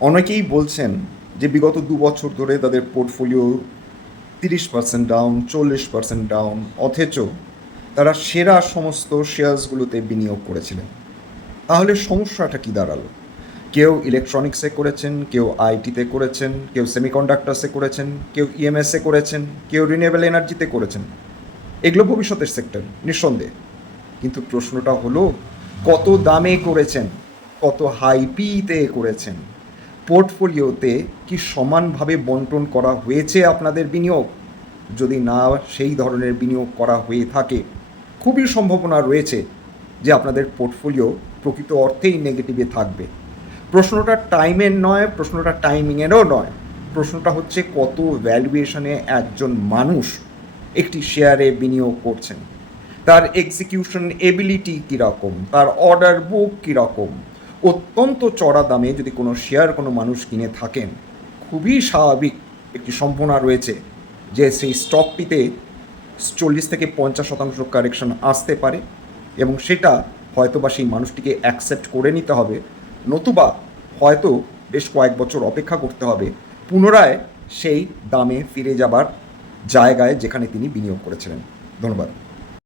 অনেকেই বলছেন যে বিগত ২ বছর ধরে তাদের পোর্টফোলিও ৩০% ডাউন, ৪০% ডাউন, অথচ তারা সেরা সমস্ত শেয়ার্সগুলোতে বিনিয়োগ করেছিলেন। তাহলে সমস্যাটা কি দাঁড়ালো? কেউ ইলেকট্রনিক্সে করেছেন, কেউ আইটিতে করেছেন, কেউ সেমিকন্ডাক্টরসে করেছেন, কেউ ইএমএসে করেছেন, কেউ রিনিউয়েবল এনার্জিতে করেছেন। এগুলো ভবিষ্যতের সেক্টর, নিঃসন্দেহে। কিন্তু প্রশ্নটা হলো, কত দামে করেছেন, কত হাই পিতে করেছেন, পোর্টফোলিওতে কি সমানভাবে বন্টন করা হয়েছে আপনাদের বিনিয়োগ? যদি না সেই ধরনের বিনিয়োগ করা হয়ে থাকে, খুবই সম্ভাবনা রয়েছে যে আপনাদের পোর্টফোলিও প্রকৃত অর্থেই নেগেটিভে থাকবে। প্রশ্নটা টাইমের নয়, প্রশ্নটা টাইমিংয়েরও নয়, প্রশ্নটা হচ্ছে কত ভ্যালুয়েশনে একজন মানুষ একটি শেয়ারে বিনিয়োগ করছেন, তার এক্সিকিউশন এবিলিটি কীরকম, তার অর্ডার বুক কীরকম। অত্যন্ত চড়া দামে যদি কোনো শেয়ার কোনো মানুষ কিনে থাকেন, খুবই স্বাভাবিক একটি সম্ভাবনা রয়েছে যে সেই স্টকটিতে 40 থেকে 50% কারেকশন আসতে পারে, এবং সেটা হয়তোবা সেই মানুষটিকে অ্যাকসেপ্ট করে নিতে হবে, নতুবা হয়তো বেশ কয়েক বছর অপেক্ষা করতে হবে পুনরায় সেই দামে ফিরে যাবার জায়গায় যেখানে তিনি বিনিয়োগ করেছিলেন। ধন্যবাদ।